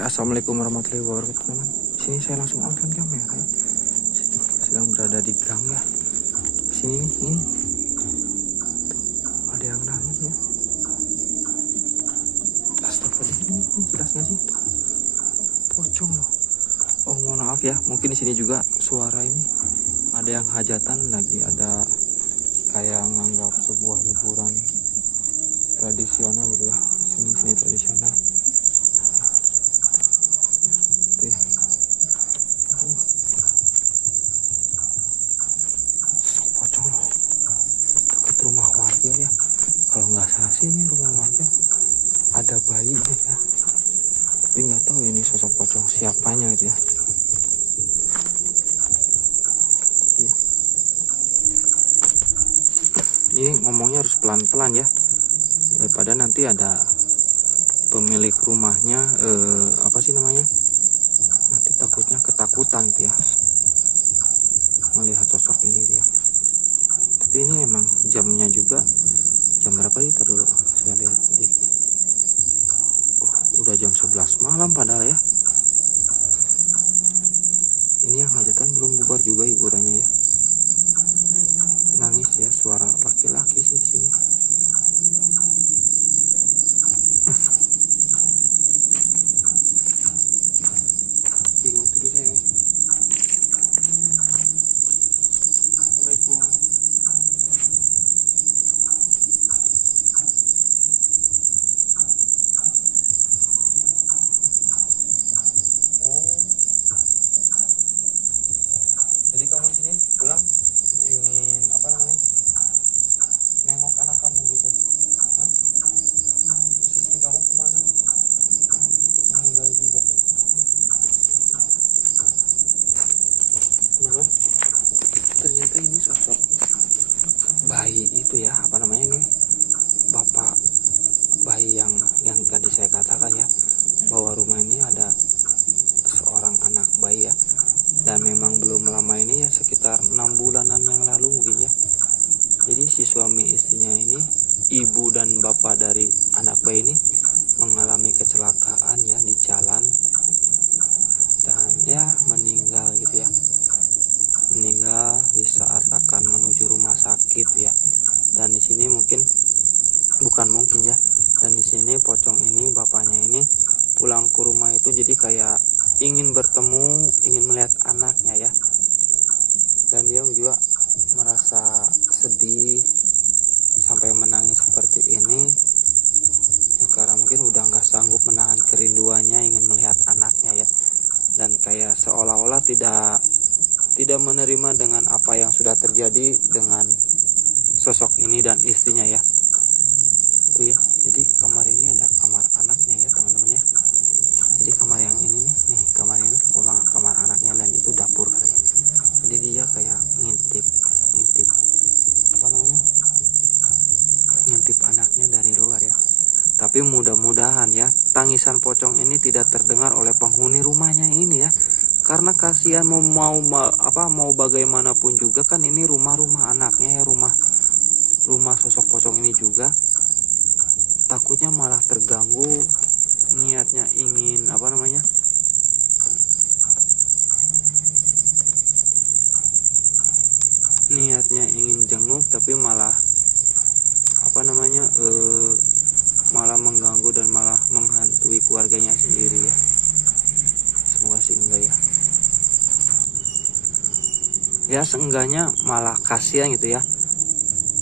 Oke, assalamualaikum warahmatullahi wabarakatuh teman. Di sini saya langsung on kan kamera ya. Sedang berada di gang ya. Sini nih, ini tuh, ada yang nangis ya. Astagfirullah, ini jelas nggak sih? Tuh, pocong loh. Oh mohon maaf ya, mungkin di sini juga suara ini ada yang hajatan lagi, ada kayak nganggap sebuah hiburan tradisional gitu ya. Seni tradisional. Tuh ya. Sok pocong loh. Dekat rumah warga ya. Kalau nggak salah sih ini rumah warga ada bayi ya. Tapi nggak tahu ini sosok pocong siapanya gitu ya. Ini ngomongnya harus pelan-pelan ya, daripada nanti ada pemilik rumahnya apa sih namanya, nanti takutnya ketakutan gitu ya melihat sosok ini dia. Tapi ini emang jamnya juga jam berapa itu dulu saya lihat di udah jam 11 malam padahal ya. Ini yang hajatan belum bubar juga hiburannya ya. Nangis ya, suara laki-laki sih di sini. Bingung tuh saya. Assalamualaikum. Oh. Jadi kamu di sini pulang ingin apa namanya, nengok anak kamu gitu? Hah? Terus istri kamu kemana? Meninggal juga. Teman-teman, ternyata ini sosok bayi itu ya, apa namanya ini, bapak bayi yang tadi saya katakan ya, bahwa rumah ini ada seorang anak bayi ya. Dan memang belum lama ini ya, sekitar 6 bulanan yang lalu mungkin ya. Jadi si suami istrinya ini, ibu dan bapak dari anak bayi ini mengalami kecelakaan ya di jalan. Dan ya meninggal gitu ya. Meninggal di saat akan menuju rumah sakit ya. Dan di sini mungkin, bukan mungkin ya. Dan di sini pocong ini, bapaknya ini pulang ke rumah itu jadi kayak ingin bertemu, ingin melihat anaknya ya. Dan dia juga merasa sedih sampai menangis seperti ini ya, karena mungkin udah nggak sanggup menahan kerinduannya ingin melihat anaknya ya. Dan kayak seolah-olah tidak menerima dengan apa yang sudah terjadi dengan sosok ini dan istrinya ya. Itu ya. Jadi kamar ini ada kamar anaknya ya teman-teman ya. Jadi kamar yang ini nih kamar ini kamar anaknya, dan itu dapur katanya. Jadi dia kayak ngintip apa namanya, ngintip anaknya dari luar ya. Tapi mudah-mudahan ya tangisan pocong ini tidak terdengar oleh penghuni rumahnya ini ya, karena kasihan mau bagaimanapun juga kan ini rumah anaknya ya, rumah sosok pocong ini juga. Takutnya malah terganggu, niatnya ingin apa namanya, niatnya ingin jenguk tapi malah apa namanya malah mengganggu dan malah menghantui keluarganya sendiri ya. Semoga sih enggak ya. Ya seenggaknya malah kasihan gitu ya,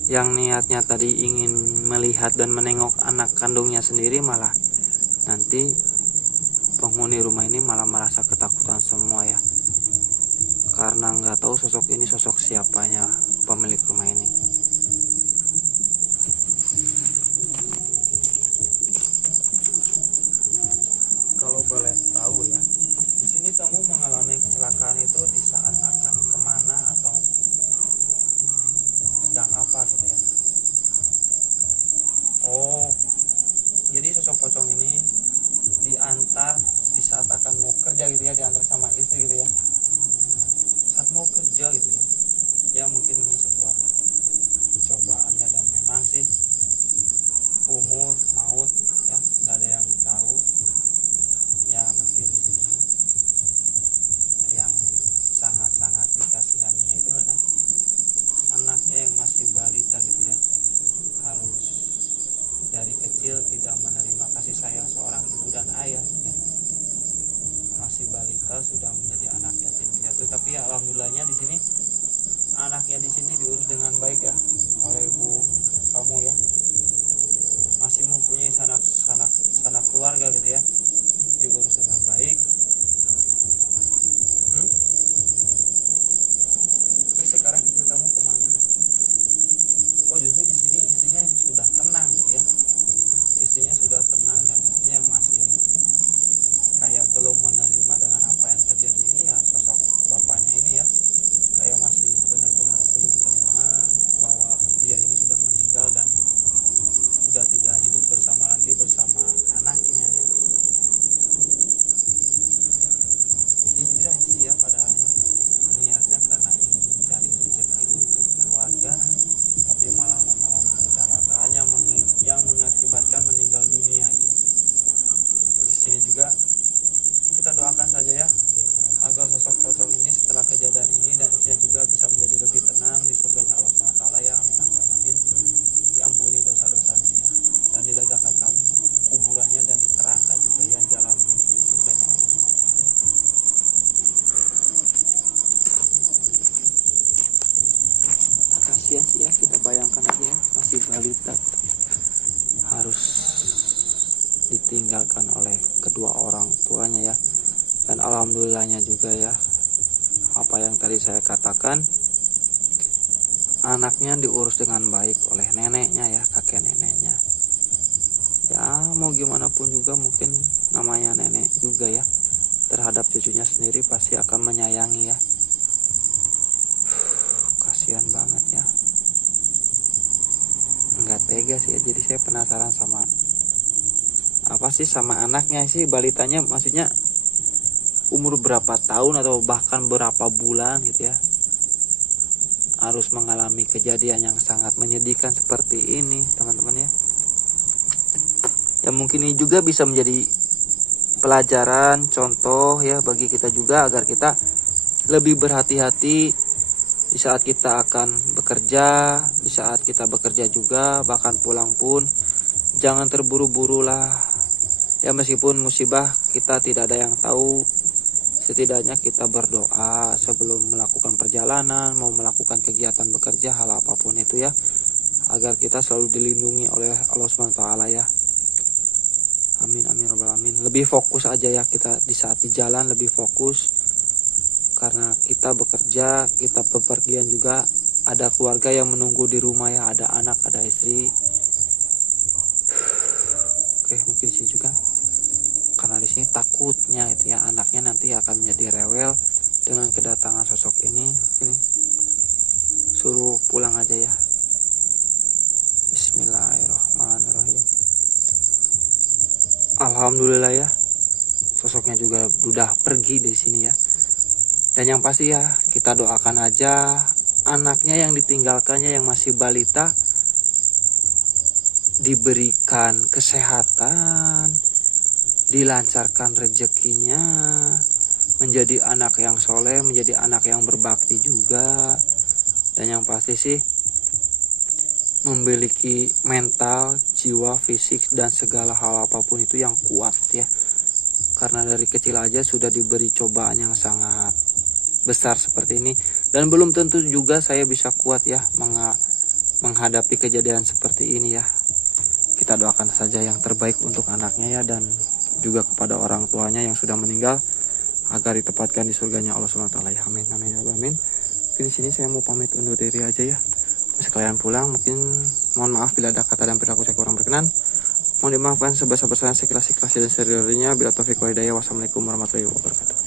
yang niatnya tadi ingin melihat dan menengok anak kandungnya sendiri, malah nanti penghuni rumah ini malah merasa ketakutan semua ya, karena nggak tahu sosok ini sosok siapanya pemilik rumah ini. Kalau boleh tahu ya, di sini kamu mengalami kecelakaan itu di saat akan kemana atau sedang apa gitu ya? Oh, jadi sosok pocong ini diantar di saat akan mau kerja gitu ya, diantar sama istri gitu ya, saat mau kerja gitu ya. Ya mungkin ini sebuah cobaan ya, dan memang sih umur maut ya, nggak ada yang tahu ya. Mungkin juga kita doakan saja ya, agar sosok pocong ini setelah kejadian ini dan isinya juga bisa menjadi lebih tenang di surganya Allah SWT ya. Amin amin amin. Diampuni dosa-dosanya ya, dan dilegakan kuburannya, dan diterangkan juga ya jalan menuju surganya Allah SWT. Kasihan sih ya, kita bayangkan aja ya, masih balita harus ditinggalkan oleh kedua orang tuanya ya. Dan alhamdulillahnya juga ya, apa yang tadi saya katakan, anaknya diurus dengan baik oleh neneknya ya, kakek neneknya ya. Mau gimana pun juga mungkin namanya nenek juga ya, terhadap cucunya sendiri pasti akan menyayangi ya. Kasihan banget ya, nggak tega sih ya. Jadi saya penasaran sama apa sih, sama anaknya sih, balitanya, maksudnya umur berapa tahun atau bahkan berapa bulan gitu ya, harus mengalami kejadian yang sangat menyedihkan seperti ini teman-teman ya. Ya mungkin ini juga bisa menjadi pelajaran, contoh ya bagi kita juga, agar kita lebih berhati-hati di saat kita akan bekerja, di saat kita bekerja juga, bahkan pulang pun jangan terburu-buru lah ya. Meskipun musibah kita tidak ada yang tahu, setidaknya kita berdoa sebelum melakukan perjalanan, mau melakukan kegiatan bekerja, hal apapun itu ya, agar kita selalu dilindungi oleh Allah SWT ya. Amin amin robbal alamin. Lebih fokus aja ya kita di saat di jalan, lebih fokus, karena kita bekerja, kita bepergian juga, ada keluarga yang menunggu di rumah ya, ada anak, ada istri. Oke, mungkin sih juga karena di sini takutnya itu ya, anaknya nanti akan menjadi rewel dengan kedatangan sosok ini suruh pulang aja ya. Bismillahirrahmanirrahim. Alhamdulillah ya, sosoknya juga udah pergi dari sini ya. Dan yang pasti ya, kita doakan aja anaknya yang ditinggalkannya yang masih balita diberikan kesehatan, dilancarkan rezekinya, menjadi anak yang soleh, menjadi anak yang berbakti juga. Dan yang pasti sih memiliki mental, jiwa, fisik, dan segala hal apapun itu yang kuat ya. Karena dari kecil aja sudah diberi cobaan yang sangat besar seperti ini, dan belum tentu juga saya bisa kuat ya menghadapi kejadian seperti ini ya. Kita doakan saja yang terbaik untuk anaknya ya, dan juga kepada orang tuanya yang sudah meninggal, agar ditempatkan di surganya Allah SWT ya. Amin amin amin. Mungkin di sini saya mau pamit undur diri aja ya. Sekalian pulang, mungkin mohon maaf bila ada kata dan perilaku saya kurang berkenan. Mohon dimaafkan sebesar-besarnya, sekilas-ikhlasnya dan seriusnya. Bila taufik wal hidayah. Wassalamualaikum warahmatullahi wabarakatuh.